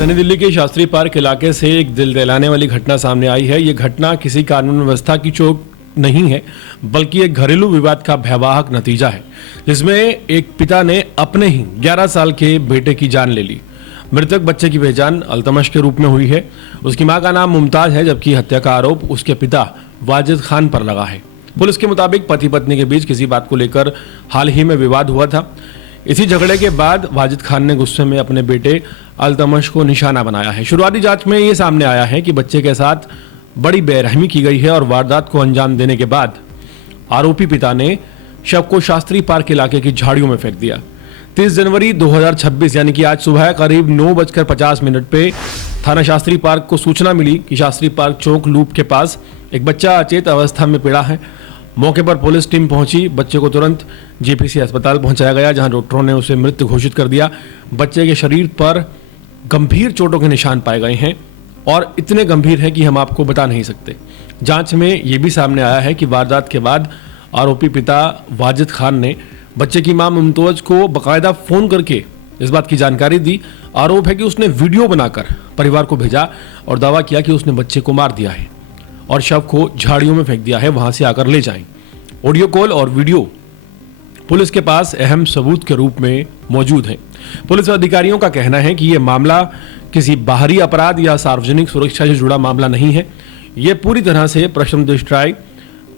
राजधानी दिल्ली के शास्त्री पार्क इलाके से एक दिल दहलाने वाली घटना सामने आई है। ये घटना किसी कानून व्यवस्था की चोट नहीं है, बल्कि एक घरेलू विवाद का भयावह नतीजा है, जिसमें एक पिता ने अपने ही 11 साल के बेटे की जान ले ली। मृतक बच्चे की पहचान अल्तमश के रूप में हुई है। उसकी मां का नाम मुमताज है, जबकि हत्या का आरोप उसके पिता वाजिद खान पर लगा है। पुलिस के मुताबिक पति पत्नी के बीच किसी बात को लेकर हाल ही में विवाद हुआ था। इसी झगड़े के बाद वाजिद खान ने गुस्से में अपने बेटे अल्तमश को निशाना बनाया है। शुरुआती जांच में ये सामने आया है कि बच्चे के साथ बड़ी बेरहमी की गई है और वारदात को अंजाम देने के बाद आरोपी पिता ने शव को शास्त्री पार्क इलाके की झाड़ियों में फेंक दिया। 30 जनवरी 2026 यानी कि आज सुबह करीब 9:50 पे थाना शास्त्री पार्क को सूचना मिली कि शास्त्री पार्क चौक लूप के पास एक बच्चा अचेत अवस्था में पड़ा है। मौके पर पुलिस टीम पहुंची। बच्चे को तुरंत जेपीसी अस्पताल पहुंचाया गया, जहां डॉक्टरों ने उसे मृत घोषित कर दिया। बच्चे के शरीर पर गंभीर चोटों के निशान पाए गए हैं और इतने गंभीर हैं कि हम आपको बता नहीं सकते। जांच में यह भी सामने आया है कि वारदात के बाद आरोपी पिता वाजिद खान ने बच्चे की मां मुमताज को बकायदा फोन करके इस बात की जानकारी दी। आरोप है कि उसने वीडियो बनाकर परिवार को भेजा और दावा किया कि उसने बच्चे को मार दिया है और शव को झाड़ियों में फेंक दिया है, वहां से आकर ले जाएं। ऑडियो कॉल और वीडियो पुलिस के पास अहम सबूत के रूप में मौजूद है। पुलिस अधिकारियों का कहना है कि यह मामला किसी बाहरी अपराध या सार्वजनिक सुरक्षा से जुड़ा मामला नहीं है। यह पूरी तरह से प्रश्नदृष्टि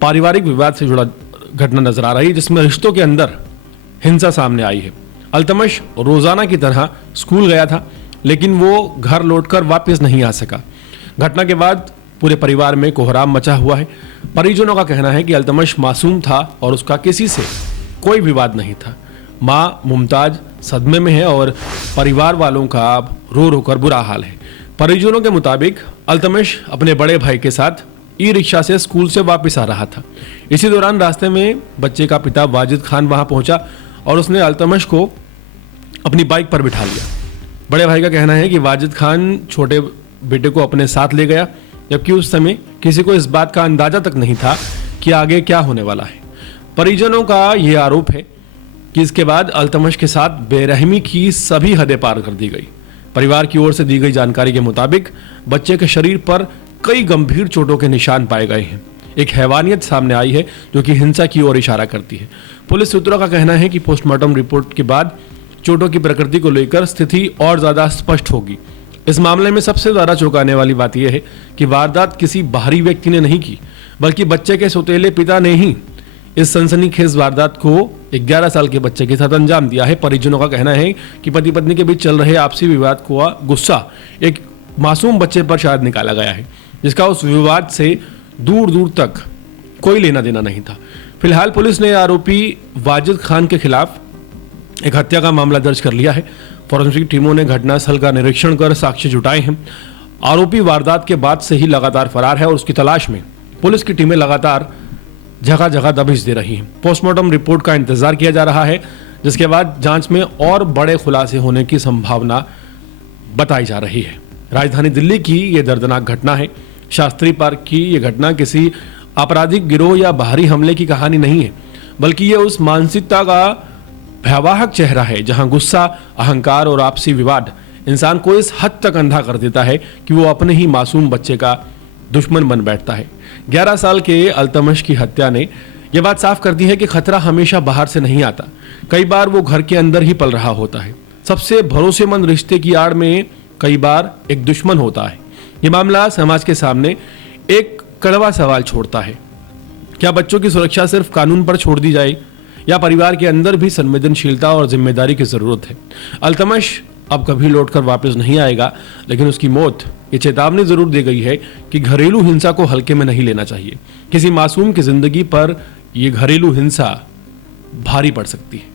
पारिवारिक विवाद से जुड़ा घटना नजर आ रही है, जिसमें रिश्तों के अंदर हिंसा सामने आई है। अल्तमश रोजाना की तरह स्कूल गया था, लेकिन वो घर लौटकर वापस नहीं आ सका। घटना के बाद पूरे परिवार में कोहराम मचा हुआ है। परिजनों का कहना है कि अल्तमश मासूम था और उसका किसी से कोई विवाद नहीं था। मां मुमताज सदमे में है और परिवार वालों का अब रो रो कर बुरा हाल है। परिजनों के मुताबिक अल्तमश अपने बड़े भाई के साथ ई-रिक्शा से स्कूल से वापस आ रहा था। इसी दौरान रास्ते में बच्चे का पिता वाजिद खान वहां पहुंचा और उसने अल्तमश को अपनी बाइक पर बिठा लिया। बड़े भाई का कहना है कि वाजिद खान छोटे बेटे को अपने साथ ले गया, जबकि उस समय किसी को इस बात का अंदाजा तक नहीं था कि आगे क्या होने वाला है। परिजनों का यह आरोप है कि इसके बाद अल्तमश के साथ बेरहमी की सभी हदें पार कर दी गई। परिवार की ओर से दी गई जानकारी के मुताबिक बच्चे के शरीर पर कई गंभीर चोटों के निशान पाए गए हैं। एक हैवानियत सामने आई है जो कि हिंसा की ओर इशारा करती है। पुलिस सूत्रों का कहना है कि पोस्टमार्टम रिपोर्ट के बाद चोटों की प्रकृति को लेकर स्थिति और ज्यादा स्पष्ट होगी। इस मामले में सबसे ज्यादा चौंकाने वाली बात यह है कि वारदात किसी बाहरी व्यक्ति ने नहीं की, बल्कि बच्चे के सौतेले पिता ने ही इस सनसनीखेज वारदात को 11 साल के बच्चे के साथ अंजाम दिया है। परिजनों का कहना है कि पति पत्नी के बीच चल रहे आपसी विवाद को गुस्सा एक मासूम बच्चे पर शायद निकाला गया है, जिसका उस विवाद से दूर दूर तक कोई लेना देना नहीं था। फिलहाल पुलिस ने आरोपी वाजिद खान के खिलाफ एक हत्या का मामला दर्ज कर लिया है। फॉरेंसिक टीमों ने घटनास्थल का निरीक्षण कर साक्ष्य जुटाए हैं। आरोपी वारदात के बाद से ही लगातार फरार है और उसकी तलाश में पुलिस की टीमें लगातार जगह जगह दबिश दे रही हैं। पोस्टमार्टम रिपोर्ट का इंतजार किया जा रहा है, जिसके बाद जांच में और बड़े खुलासे होने की संभावना बताई जा रही है। राजधानी दिल्ली की यह दर्दनाक घटना है। शास्त्री पार्क की यह घटना किसी आपराधिक गिरोह या बाहरी हमले की कहानी नहीं है, बल्कि यह उस मानसिकता का भयावह चेहरा है जहां गुस्सा, अहंकार और आपसी विवाद इंसान को इस हद तक अंधा कर देता है कि वो अपने ही मासूम बच्चे का दुश्मन बन बैठता है। 11 साल के अल्तमश की हत्या ने यह बात साफ कर दी है कि खतरा हमेशा बाहर से नहीं आता, कई बार वो घर के अंदर ही पल रहा होता है। सबसे भरोसेमंद रिश्ते की आड़ में कई बार एक दुश्मन होता है। ये मामला समाज के सामने एक कड़वा सवाल छोड़ता है। क्या बच्चों की सुरक्षा सिर्फ कानून पर छोड़ दी जाए या परिवार के अंदर भी संवेदनशीलता और जिम्मेदारी की जरूरत है? अल्तमश अब कभी लौटकर वापस नहीं आएगा, लेकिन उसकी मौत ये चेतावनी जरूर दी गई है कि घरेलू हिंसा को हल्के में नहीं लेना चाहिए। किसी मासूम की जिंदगी पर यह घरेलू हिंसा भारी पड़ सकती है।